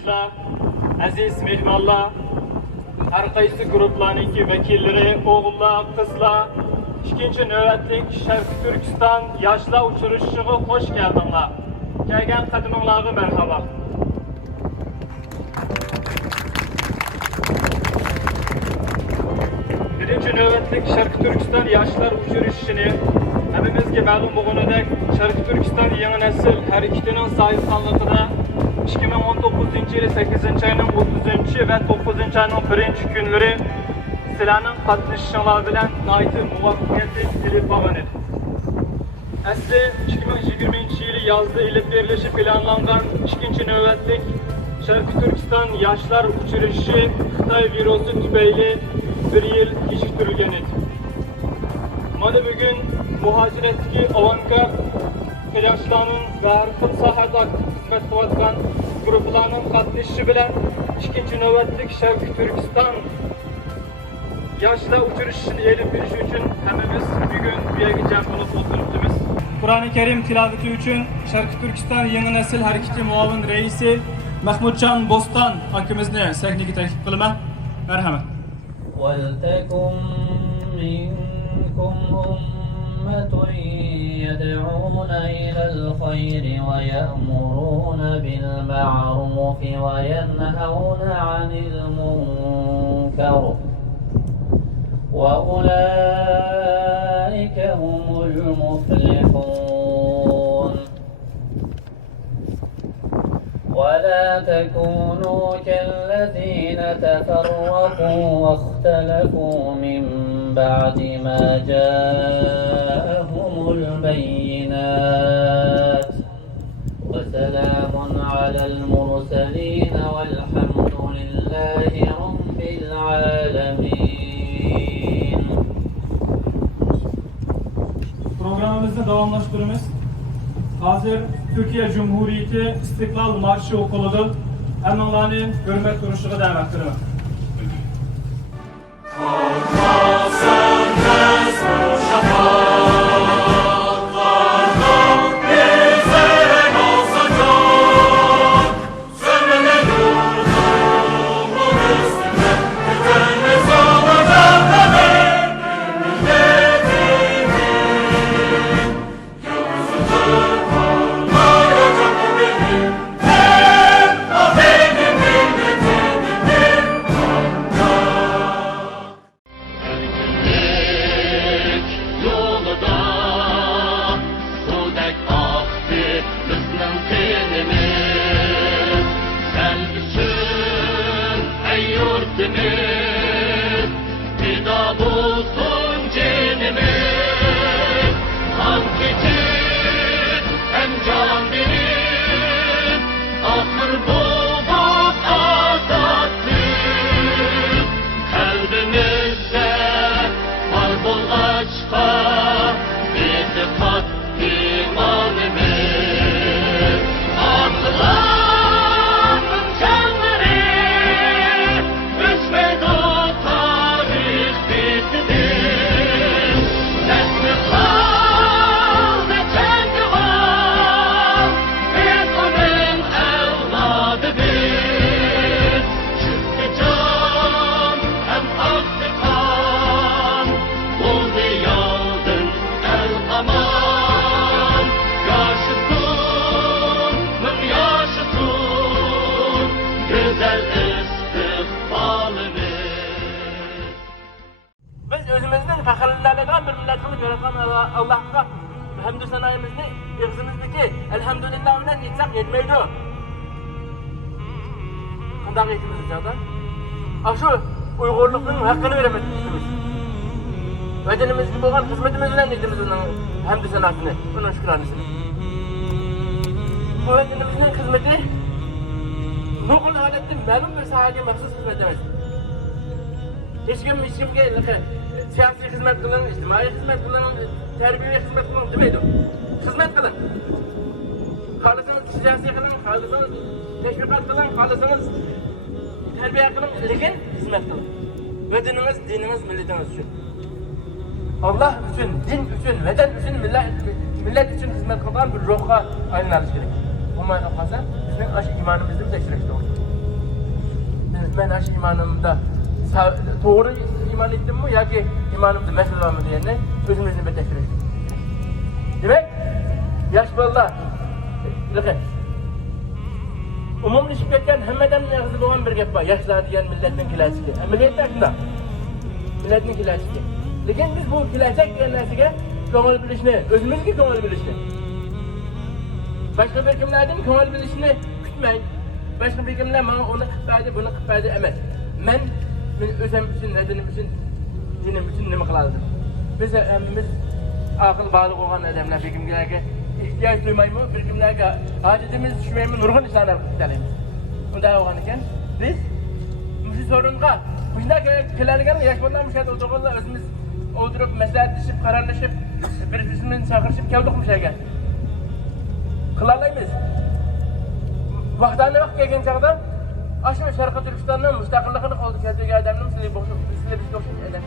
qatnashchilar, aziz mehmonlar, har qaysi guruhlarning vakillari, o'g'illar, qizlar, ikkinchi navbatlik Sharqiy Turkiston yoshlar uchrashuviga xush keldinglar. Kelgan qadaminglarga marhaba. Birinchi navbatlik Sharqiy Turkiston yoshlar uchrashuvini hammamizga ma'lum bo'lganidek, Sharqiy Turkiston yangi nesil harakatining sayilxonligida 2019 yılı 8. ayının 30. ve 9. ayının 1. günleri sizlerning qatnashinglar bilan nihoyatda muvaffaqiyatli kelib qolgan edi. Asli 2020 yılı yazda ilib berilishi planlangan 2. navbatlik Sharqiy Turkiston yoshlar uchrashuvi Xitoy virusi tufayli 1 yil kechiktirilgan edi. Mana bugun muhojiratdagi avangard yoshlarning va har xil sohada aktiv xizmat qilayotgan guruhlarning qatnashishi bilan 2. navbatlik Sharqiy Turkiston yoshlar uchrashuvini elib berish uchun hammamiz bugun bu yerga jam bo'lib o'tiribmiz. Qur'oni Karim tilovati uchun Sharqiy Turkiston yangi nesil harakati muavin raisi Mahmudjon Bo'ston akamizni sahnaga taklif qilaman. Marhamat. وَلْتَكُنْ مِنْكُمْ أُمَّةٌ يَدْعُونَ إِلَى الْخَيْرِ وَيَأْمُرُونَ بِالْمَعْرُوفِ وَيَنْهَوْنَ عَنِ الْمُنْكَرِ وَأُولَئِكَ هُمُ الْمُفْلِحُونَ وَلَا تَكُونُوا كَالَّذِينَ تَفَرَّقُوا وَاخْتَلَفُوا مِنْ بَعْدِ مَا جَاءَهُمُ الْبَيِّنَاتُ وَسَلَامٌ عَلَى الْمُرْسَلِينَ وَالْحَمْدُ لِلَّهِ رَبِّ الْعَالَمِينَ. Programımızı davamlaştırırız. Hazır Türkiye Cumhuriyeti İstiklal Marşı okuludu. Hemenlerini hürmet duruşuna davet ediyorum. Allah'a hamdü sanayimizni ağzımızdaki elhamdülillah bilen yetsek yetmeydi. Qanday yetimiz zaten? Şu Uygurluğun hakkını veremedik biz. Vatanimizga bo'lgan xizmatimiz bilan yetimiz uning hamdü sanasini, uning shukronisini. Bu vatanimizning xizmati nuqul holatda ma'lum bir sohaga maxsus xizmat emas. Hech kimga siyosiy xizmat qilin, ijtimoiy xizmat qilin, tarbiyaviy xizmat qilin demaydi. Xizmat qilin. Xohlasangiz siyosiy qilin, xohlasangiz tashviqot qilin, xohlasangiz tarbiya qilin, lekin xizmat qilin. Vatanimiz, dinimiz, millatimiz uchun. Allah uchun, din uchun, vatan uchun, millat uchun xizmat qilgan bir ruhga aylanish kerak. Bo'lmay qolsa, bizning imonimizni tekshirish to'g'ri. ben aş imanımda doğru iman ettim mi ya ki imanımda mesele var mı diyene özümüzü bir tekrar ettik. Demek yaş balalar bakın umumlaşıp ketken hemmeden ağzı boğan bir gap var. Yaşlar diyen milletin kilasiki. Millet aslında milletin kilasiki. Lekin biz bu kilasak diyen narsaga ko'ngil bilishni, o'zimizga ko'ngil bilishni, boshqa bir kimlardan ko'ngil bilishni kutmang. Boshqa bir kimlar mana uni qilmaydi, buni qilmaydi emas. Men o'zim uchun, dinim uchun, dinim uchun nima qilardim? Biz hammamiz aql baliq bo'lgan odamlar bir kimlarga ehtiyoj duymaymi, bir kimlarga hojatimiz tushmaymi, nurg'un ishlarni qilaymiz. Unday bo'lgan ekan, biz shu sorunga shunday keladigan yosh bolalar mushada o'tirganlar o'zimiz o'tirib maslahatlashib, qarorlashib, bir-birimizni chaqirishib keldik mushaga. Qilalaymiz. Vaqtdan vaqt kelgan chaqda Aşağı Sharqiy Turkistonning mustaqilligini oldi keltirgan odamning sizlar bizga o'xshash odam.